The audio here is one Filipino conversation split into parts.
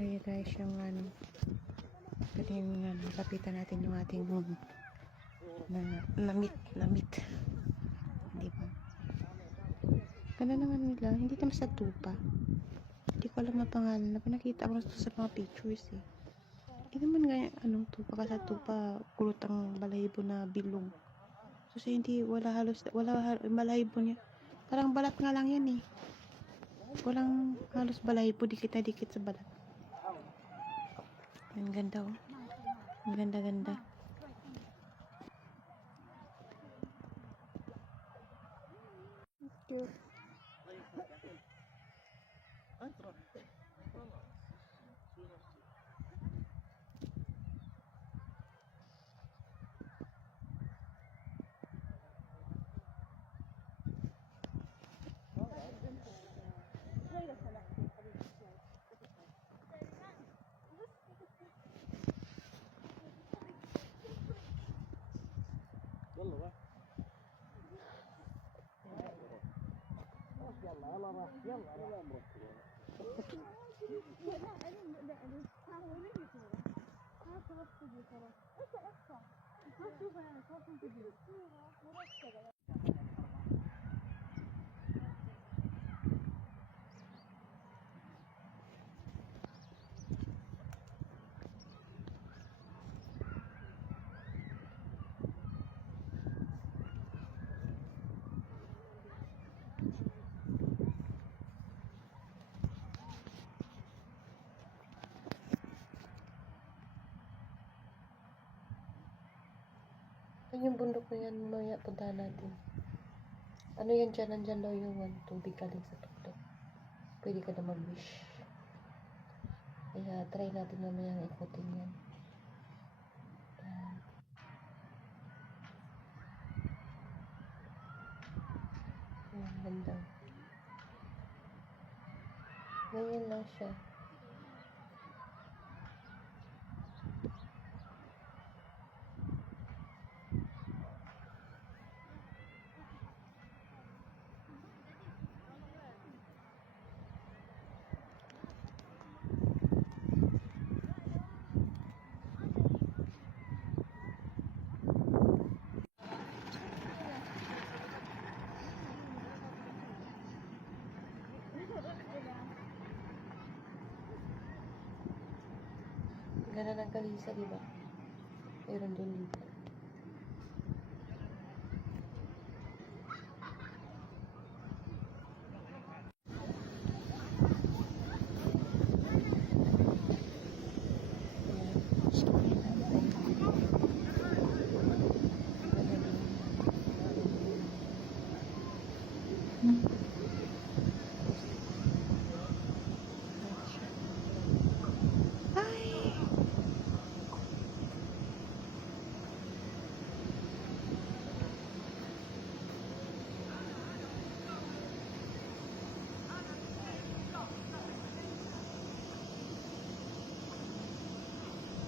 Aray guys, yung ano, kating kapitan natin yung ating na meat. Di ba? Ganda naman nila. Hindi naman sa tupa. Hindi ko alam ang pangalan. Nakita ko na sa mga pictures eh. Hindi naman ganyan, anong tupa ka sa tupa. Kulot ang balahibo na bilog. So hindi, wala balahibo niya. Parang balat nga lang yan eh. Walang halos balahibo, dikit na dikit sa balat. Ang ganda oh. Ang ganda-ganda. Cute. يلا بقى يلا يلا راح يلا يلا مركب Ano yung bundok na yan, maya puntahan natin. Ano yan dyan? Nandyan daw yung tubig galing sa tuktok. Pwede ka na mag-wish. Kaya try natin mamaya ikutin yan. Ang ganda. Ganyan lang siya. Ganda ng kalisa, di ba? Meron din dito.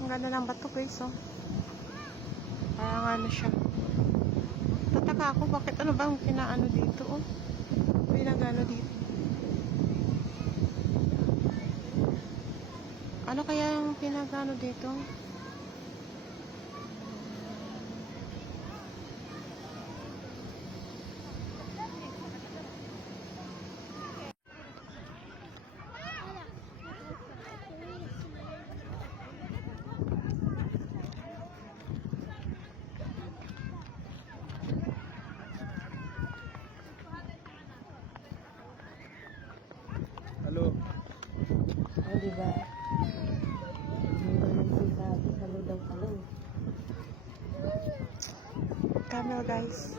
Ang ganda ng bato guys, oh. Parang ano siya. Tataka ako, bakit ano bang pinaano dito, oh. Pinagano dito. Ano kaya yung pinagano dito? Halo. Oh, diba? Hindi naman sinasabi. Halo daw, halo. Camel, guys.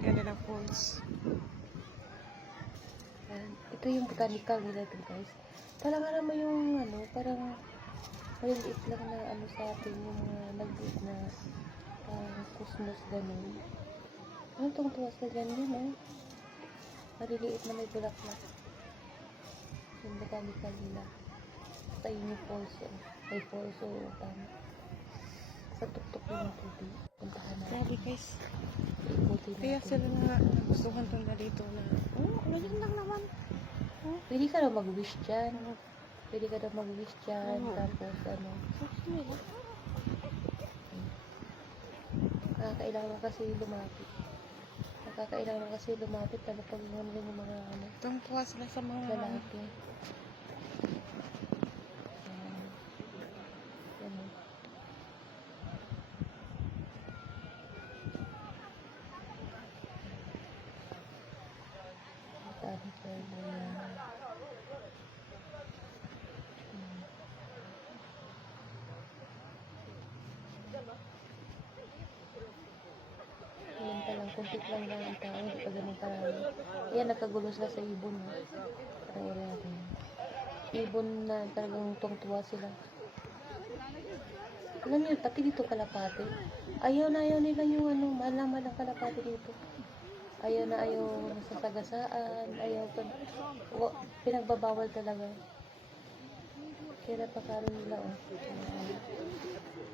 Ganda ng falls. Ayan. Ito yung botanical nila ito, guys. Talaga naman yung, parang maliliit lang na sa atin yung maliit na cosmos ganun. Ano itong tuwas na ganyan, eh? Maliliit na may bulaklak. Yung botanical nila. Basta yun yung falls, May falls, tama. Sa tuktok yung tubig. Puntahan natin. Grabe guys. Ikutin natin. Kaya sila na gustuhan to na dito na, oh, ganyan lang naman. Pwede ka daw mag-wish dyan. Pwede ka daw mag-wish dyan. Oo. Tapos ano. Nakakailangan kasi lumapit. Nakakailangan kasi lumapit. Ano pag yung mga ano, Tungtuwa sila sa mga lalaki. Ano. Sabi ko yan. Yan pa lang, kuntit lang lang ang tao, hindi pa ganun karami. Ayan, nagkagulo sila sa ibon. Pangyari natin. Ibon na talagang tungtuwa sila. Alam niyo, pati dito kalapati. Ayaw nila yung ano, malang kalapati dito. Ayaw na ayaw sa sagasaan, ayaw pa. Pinagbabawal talaga. Kaya napakaroon nila, oh.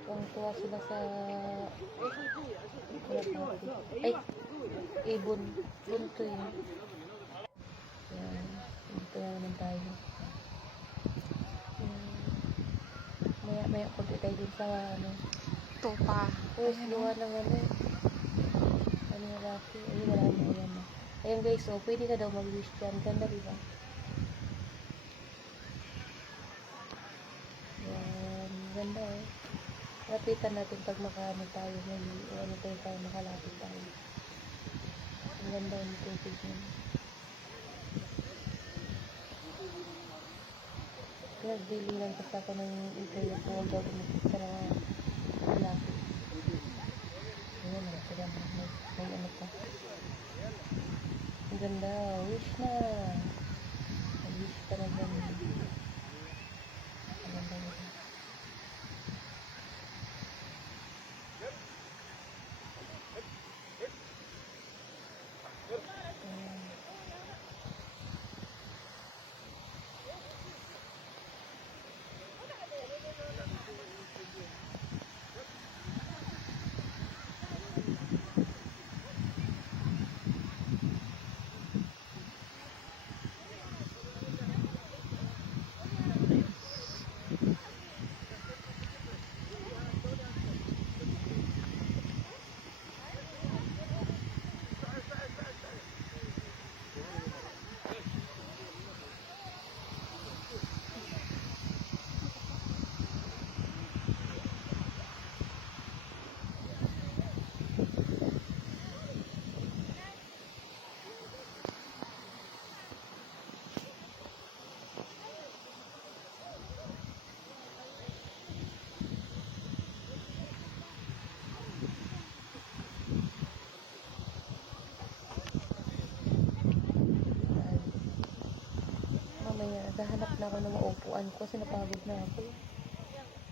Tungtuwa sila sa kalapati. Ay, ibon. Bunto yun. Yan. Dito na naman tayo. Maya konti tayo din sa ano. tupa. Tapos gawa ng ano. Ano yung laki. Ayun, wala mo. Ayan na. Ayan guys, so pwede ka daw mag-wish dyan. Ganda diba? Yan. Ganda eh. Lapitan natin pag makaano tayo. May ano tayo makalapit tayo. Ang ganda yung tubig yun. Nagbili lang kasi ako ng internet ko daw dumikit sa mga lalaki. Ayan, sila may ano pa. Ang ganda, wish na. Wish ka na dyan. Ang ganda nila. Ayan. Mamaya, naghahanap na ako ng maupuan ko kasi napagod na ako.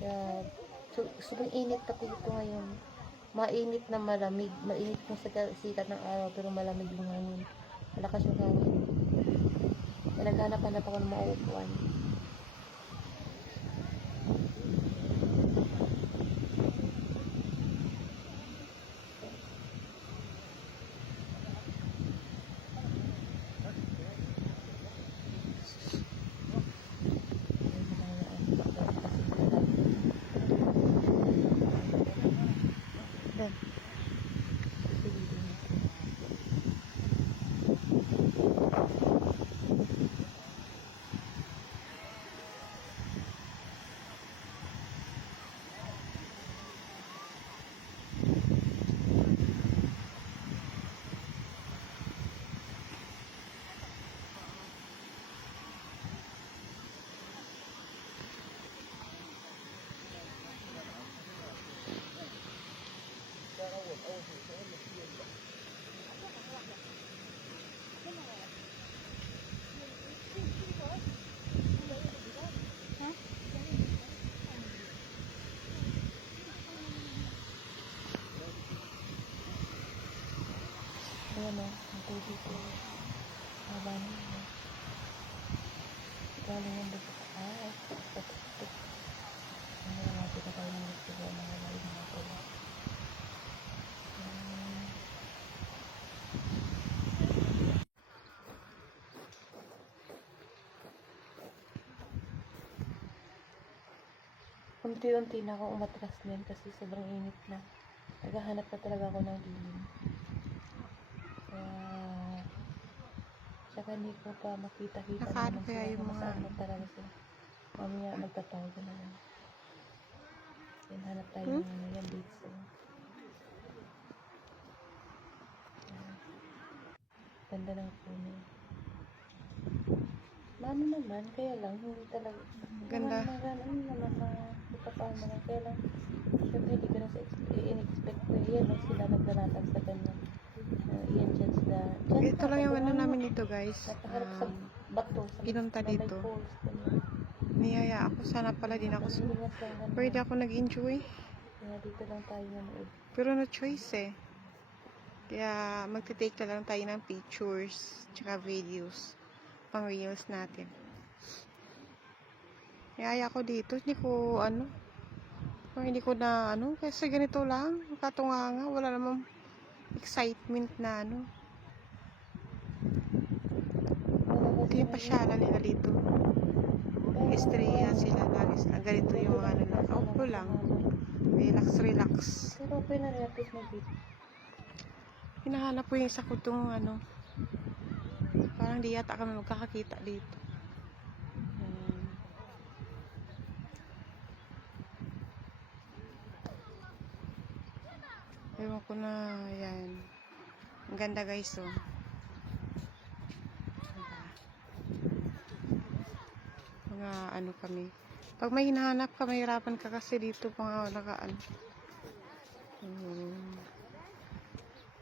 Kaya, sobrang init pati ito ngayon. Mainit na malamig. Mainit yung sikat ng araw pero malamig yung hangin. Malakas yung hangin. Kaya naghahanap ako ng maupuan. Then, Ayan o, ang tubig ko. Haba niya. Galing ang dito. Sa tuktok. Ano na natin tayo ng nagsigaw ng mga mga pala. Unti-unti na ako umatras din kasi sobrang init na. Naghahanap na talaga ako ng dilim. Kaya, saka hindi ko pa makita-kita Nakaano naman kaya sila yung kung mga nasaan na talaga sila. Mamaya magtatawag na lang. Then hanap tayo ng ano yan dito. Ganda ng puno. Mano naman, kaya lang, hindi talaga. Ganda. Ano naman na ipapaano naman, kaya lang. Siyempre, hindi ko na sa in-expect ko. Yan lang sila naglalatag sa ganyan. Yan dyan sila. Dyan, Ito lang yung ano namin dito guys. Nakaharap sa bato. Sa Pinunta na may dito. poles, ganyan. Niyaya ako. Sana pala din ako. Ingat lang ganyan. Pwede ako nag-enjoy. Kaya dito lang tayo nanood. Pero no choice eh. Kaya magte-take na lang tayo ng pictures. Tsaka videos. Pang reels natin. Niyaya ko dito. Hindi ko ano. Hindi ko na ano. Kasi ganito lang. Katunganga. Wala namang excitement na ano. Ito yung pasyalan nila dito. Estrella sila lagis. Ganito yung mga ano lang. Kaupo lang. Relax, relax. Pero okay na rin at least mag-video. Hinahanap ko yung isa ko itong ano. Parang di yata kami magkakakita dito. Ewan ko na. Yan. Ang ganda guys oh. Mga ano kami. Pag may hinahanap ka, mahirapan ka kasi dito mga nakaan.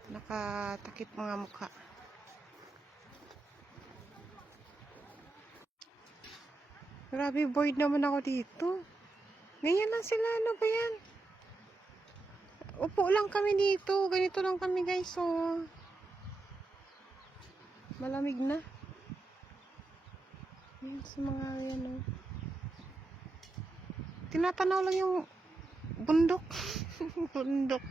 Nakatakip mga mukha. Grabe, bored naman ako dito. Ganyan lang sila, ano ba yan? Upo lang kami dito. Ganito lang kami guys, so malamig na. Yan sa mga yan, oh. Tinatanaw lang yung bundok. Bundok.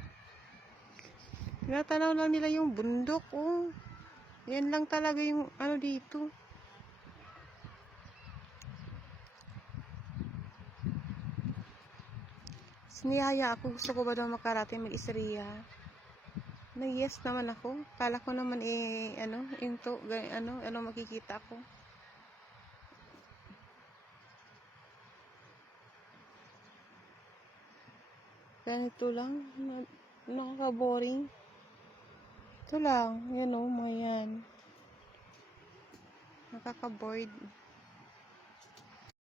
Tinatanaw lang nila yung bundok, oh. Yan lang talaga yung ano dito. Siniyaya ako, gusto ko ba daw makarating mag-Isriya? Yes naman ako. Kala ko naman ano, into, ano makikita ako. Ganito lang, nakaka-boring. Ito lang, yan o, mga yan. Nakaka-bored.